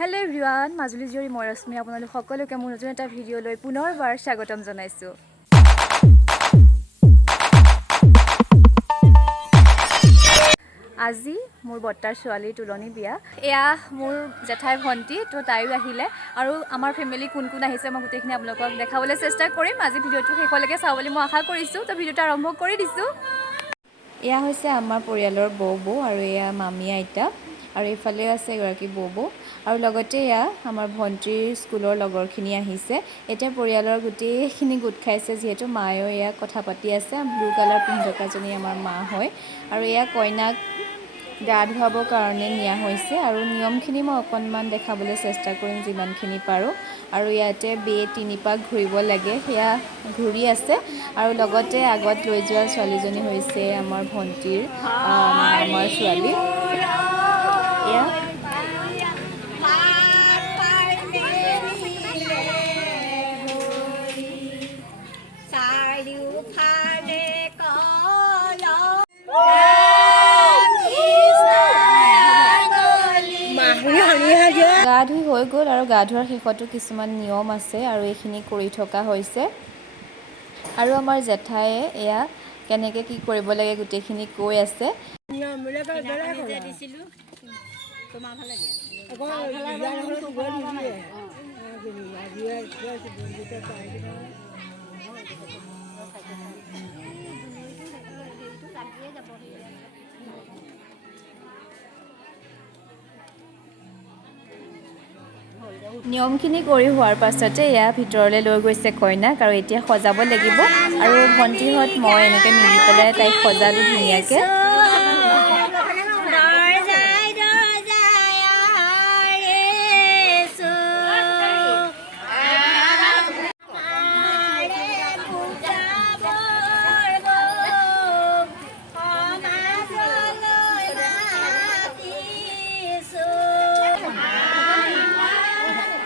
Hello' everyone, Majuli জীয়ৰী মই ৰশ্মি আপোনালোক সকলোকে মোৰ নতুন এটা ভিডিঅ'লৈ পুনৰবাৰ স্বাগতম জনাইছোঁ। আজি মোৰ বৰ্তাৰ ছোৱালীৰ তুলনি বিয়া। এয়া মোৰ জেঠাই ভণ্টি, তো তাইও আহিলে আৰু আমাৰ ফেমিলি কোন কোন আহিছে মই গোটেইখিনি আপোনালোকক দেখাবলৈ চেষ্টা কৰিম। আজি ভিডিঅ'টো শেষলৈকে চাওঁ বুলি মই আশা কৰিছোঁ, তো ভিডিঅ'টো আৰম্ভ কৰি দিছোঁ। এয়া হৈছে আমাৰ পৰিয়ালৰ বৌ আৰু এয়া মামী আইতা আৰু এইফালে আছে এগৰাকী বৌ আৰু লগতে এয়া আমাৰ ভণ্টিৰ স্কুলৰ লগৰখিনি আহিছে। এতিয়া পৰিয়ালৰ গোটেইখিনি গোট খাইছে, যিহেতু মায়েও এয়া কথা পাতি আছে। ব্লু কালাৰ পিন্ধি থকাজনী আমাৰ মা হয় আৰু এয়া কইনাক গা ধুৱাবৰ কাৰণে নিয়া হৈছে আৰু নিয়মখিনি মই অকণমান দেখাবলৈ চেষ্টা কৰিম যিমানখিনি পাৰোঁ। আৰু ইয়াতে বেই 3 পাক ঘূৰিব লাগে, সেয়া ঘূৰি আছে আৰু লগতে আগত লৈ যোৱা ছোৱালীজনী হৈছে আমাৰ ভণ্টিৰ আমাৰ ছোৱালী। এয়া গা ধুই হৈ গ'ল আৰু গা ধোৱাৰ শেষতো কিছুমান নিয়ম আছে আৰু এইখিনি কৰি থকা হৈছে। আৰু আমাৰ জেঠায়ে এয়া কেনেকৈ কি কৰিব লাগে গোটেইখিনি কৈ আছে। নিয়মখিনি কৰি হোৱাৰ পাছতে এয়া ভিতৰলৈ লৈ গৈছে কইনাক আৰু এতিয়া সজাব লাগিব আৰু ভণ্টিহঁত মই এনেকৈ মিলি পেলাই তাইক সজালো ধুনীয়াকৈ।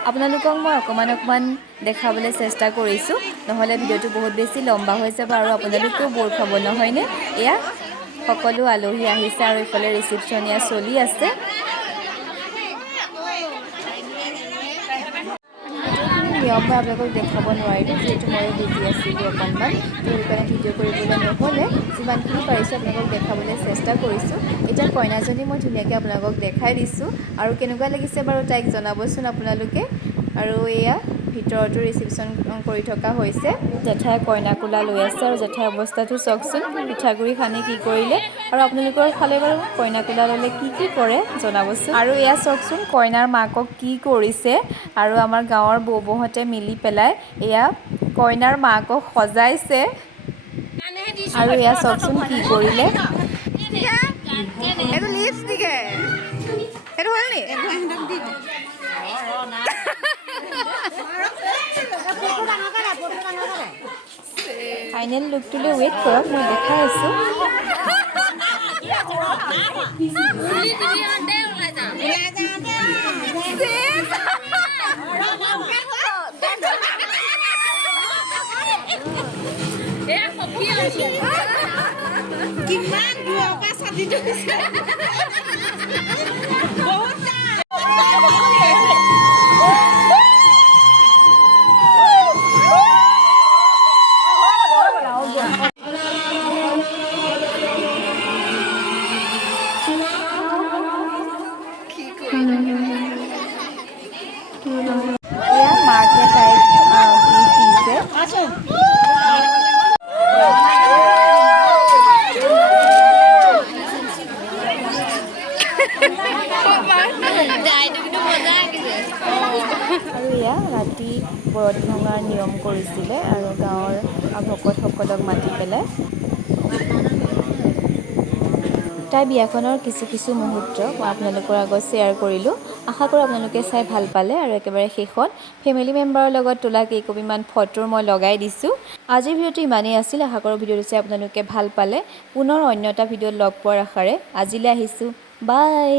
আপোনালোকক মই অকণমান দেখাবলৈ চেষ্টা কৰিছোঁ, নহ'লে ভিডিঅ'টো বহুত বেছি লম্বা হৈ যাব আৰু আপোনালোকেও বৰ খাব, নহয়নে? এয়া সকলো আলহী আহিছে আৰু এইফালে ৰিচিপশ্যন এয়া চলি আছে। নিয়ম মই আপোনালোকক দেখাব নোৱাৰিলোঁ, যিহেতু ময়ো বিজি আছিলোঁ অকণমান, তো সেইকাৰণে ভিডিঅ' কৰিবলৈ নহ'লে যিমানখিনি পাৰিছোঁ আপোনালোকক দেখাবলৈ চেষ্টা কৰিছোঁ। এতিয়া কইনাজনী মই ধুনীয়াকৈ আপোনালোকক দেখাই দিছোঁ আৰু কেনেকুৱা লাগিছে বাৰু তাইক জনাবচোন আপোনালোকে। আৰু এয়া ভিতৰতো ৰিচিপশ্যন কৰি থকা হৈছে। জেঠাই কইনা কোলা লৈ আছে আৰু জেঠাই অৱস্থাটো চাওকচোন, পিঠাগুড়ি সানি কি কৰিলে। আৰু আপোনালোকৰ ফালে বাৰু কইনা কোলা ল'লে কি কৰে জনাবচোন। আৰু এয়া চাওকচোন কইনাৰ মাকক কি কৰিছে আৰু আমাৰ গাঁৱৰ বৌহঁতে মিলি পেলাই এয়া কইনাৰ মাকক সজাইছে আৰু এয়া চাওকচোন কি কৰিলে। ফাইনেল লুকটোলৈ ৱেইট কৰক, মই দেখাই আছোঁ। কিমান দূৰৰ পৰা ছাতিটো মাকে তাইক গিফ্ট দিছে। আৰু এয়া ৰাতি বৰতি ভঙাৰ নিয়ম কৰিছিলে আৰু গাঁৱৰ ভকতসকলক মাতি পেলাই। তাই বিয়াখনৰ কিছু মুহূৰ্ত মই আপোনালোকৰ আগত শ্বেয়াৰ কৰিলোঁ। আশা কৰোঁ আপোনালোকে চাই ভাল পালে আৰু একেবাৰে শেষত ফেমিলি মেম্বাৰৰ লগত তোলা কেইকপিমান ফটো মই লগাই দিছোঁ। আজিৰ ভিডিঅ'টো ইমানেই আছিল। আশা কৰোঁ ভিডিঅ'টো চাই আপোনালোকে ভাল পালে। পুনৰ অন্য এটা ভিডিঅ'ত লগ পোৱাৰ আশাৰে আজিলৈ আহিছোঁ। বাই।